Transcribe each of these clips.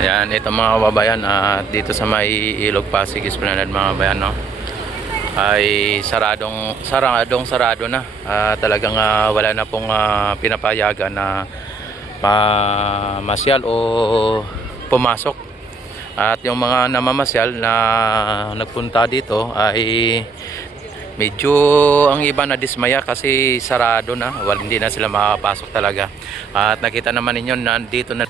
Ayan, ito mga kababayan, dito sa may Ilog Pasig Esplanade mga kababayan, no, ay sarado na. Talagang wala na pong pinapayagan na mamasyal o pumasok. At yung mga namamasyal na nagpunta dito ay medyo ang iba na dismaya kasi sarado na, hindi na sila makapasok talaga. At nakita naman ninyo nandito na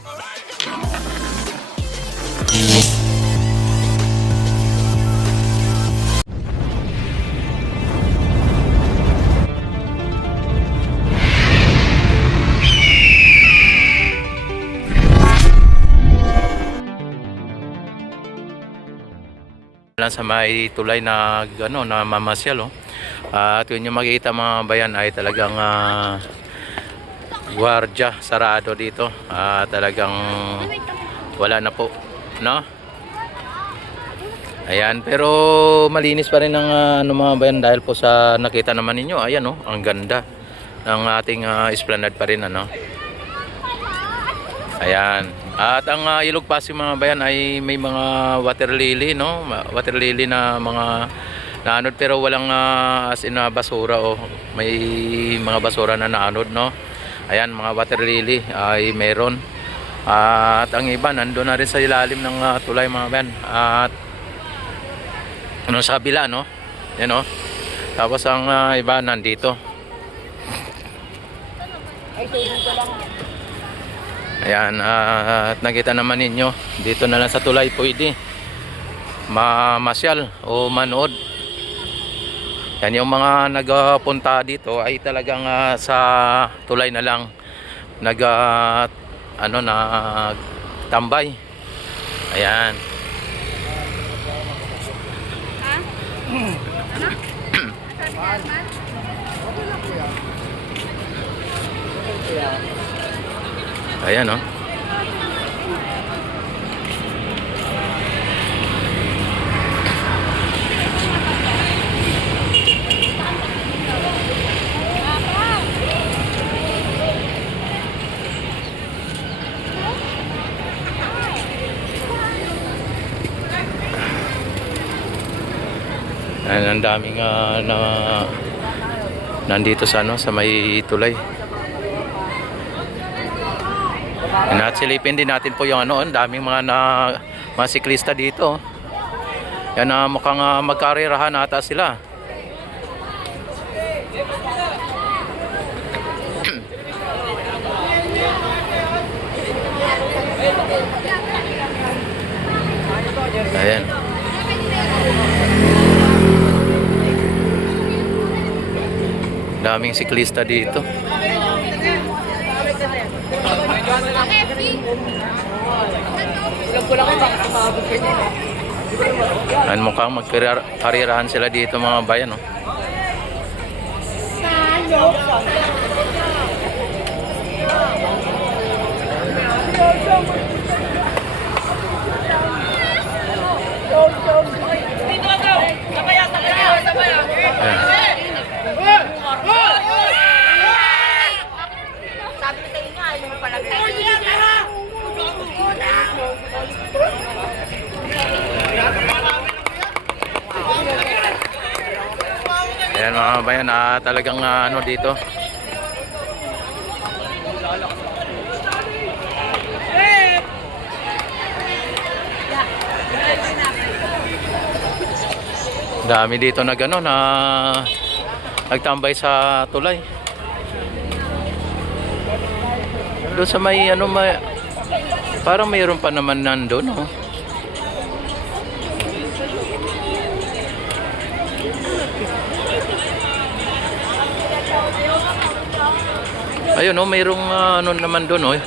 sa may tulay na na mamasyal, oh. At yun yung makikita mga bayan ay talagang gwardiya, sarado dito. Talagang wala na po, no? Ayan, pero malinis pa rin ang mga bayan dahil po sa nakita naman ninyo. Ayan, oh, ang ganda ng ating esplanade pa rin, ano. Ayan. At ang Ilog Pasig mga bayan ay may mga water lily, no? Water lily na mga naanod pero walang as in basura, oh. May mga basura na naanod, no? Ayan, mga water lily ay meron. At ang iba nandoon na rin sa ilalim ng tulay mga bayan. At ano sa kabila, no? Yan, oh. Tapos ang iba nandito. Ayan, at nakita naman ninyo dito na lang sa tulay pwede mamasyal o manood. Yan, yung mga nagpunta dito ay talagang sa tulay na lang nagtambay. Ayan. Ayan, oh. Ayan, ang daming nandito sa sa may tulay. At silipin din natin po yung ang daming mga siklista dito. Yan, mukhang magkarirahan ata sila. Ayan. Daming siklista dito. Ayan, mukhang magkarirahan sila dito mga bayan, oh. Ayan mga bayan, talagang dito. Dami dito na nagtambay sa tulay. Doon sa may parang mayroon pa naman nandoon, oh. Ayun, oh, mayroong naman doon, oh.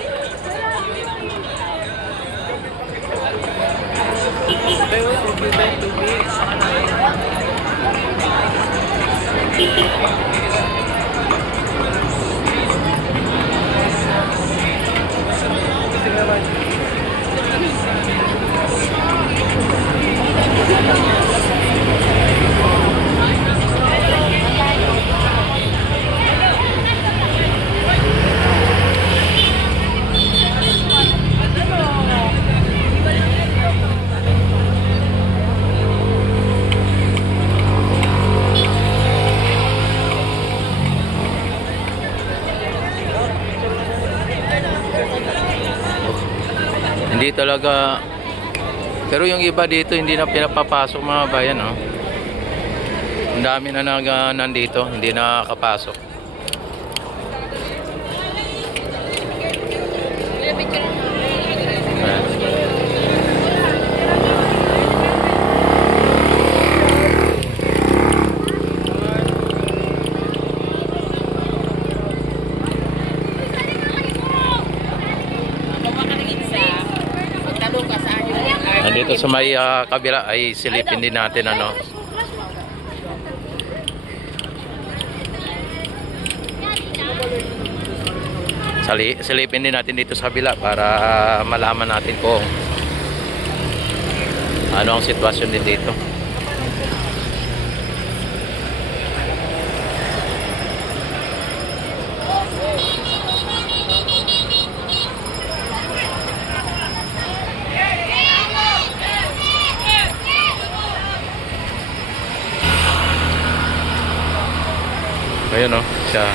Hindi talaga. Pero yung iba dito hindi na pinapapasok mga bayan, oh. Ang dami na nandito, hindi nakakapasok. Ayan. Nandito sa may kabila ay silipin din natin ano. Silipin din natin dito sa kabila para malaman natin kung ano ang sitwasyon din dito. Ayun, oh, siya.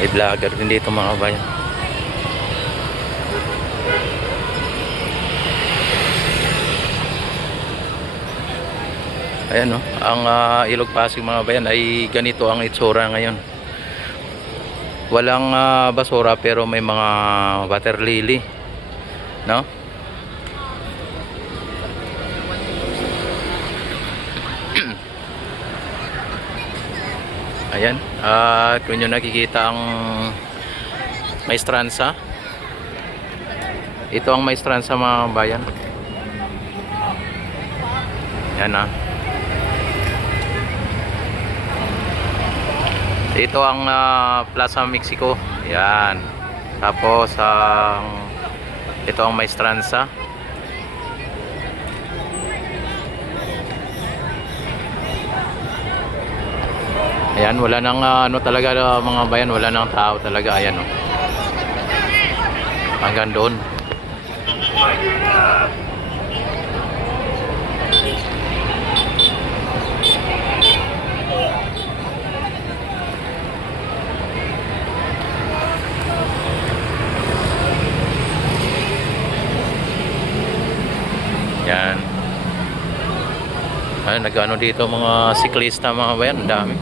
May vlogger din dito mga bayan. Ayan, no, ang Ilog Pasig mga bayan ay ganito ang itsura ngayon. Walang basura pero may mga water lily, no? Ayan, kung nyo nakikita ang Maestranza, ito ang Maestranza mga bayan. Yan, ito ang Plaza Mexico. Yan. Tapos ito ang Maestranza. Ayan, wala nang ano talaga mga bayan, wala nang tao talaga. Ayan, oh. Hanggang doon. Yan. Ay, nag-ano dito mga siklista mga bayan, ang dami.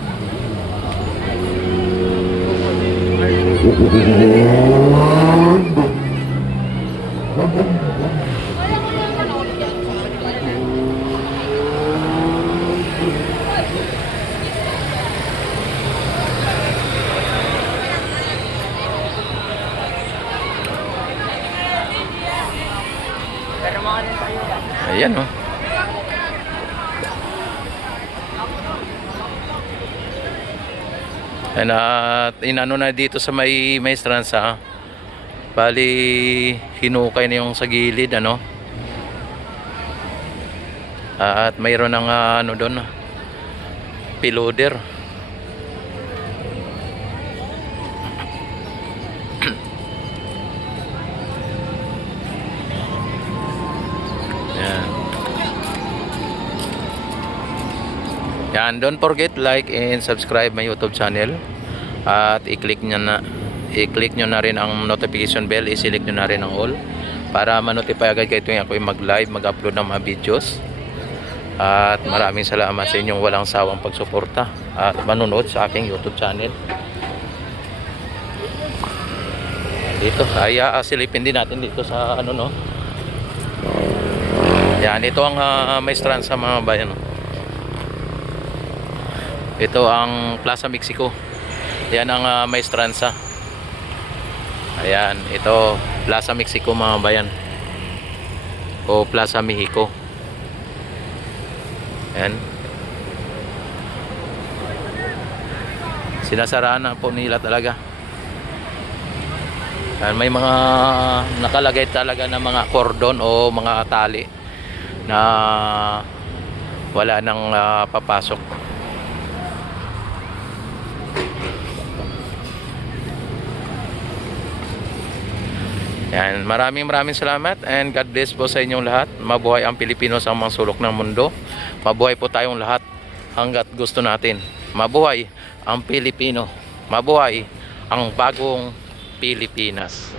Ayan, oh. At inano na dito sa may Maestranza, bali hinukay na yung sa gilid, ano. At mayroon ng ano doon, piloder. Yan, don't forget like and subscribe my YouTube channel at i-click nyo na rin ang notification bell, i-select nyo na rin ang all para ma-notify agad kayo tuwing ako mag-live, mag-upload ng mga videos. At maraming salamat sa inyong walang sawang pagsuporta at manonood sa aking YouTube channel. Dito ay silipin din natin dito sa ano, no. Yan, ito ang Maestranza mga bayan. Ito ang Plaza Mexico. Yan ang Maestranza. Ayan, ito Plaza Mexico mga bayan. O Plaza Mexico. Ayan. Sinasaraan na po nila talaga. Ayan, may mga nakalagay talaga na mga cordon o mga tali na wala nang papasok. Yan, maraming salamat and God bless po sa inyong lahat. Mabuhay ang Pilipino sa mga sulok ng mundo. Mabuhay po tayong lahat hanggat gusto natin. Mabuhay ang Pilipino. Mabuhay ang bagong Pilipinas.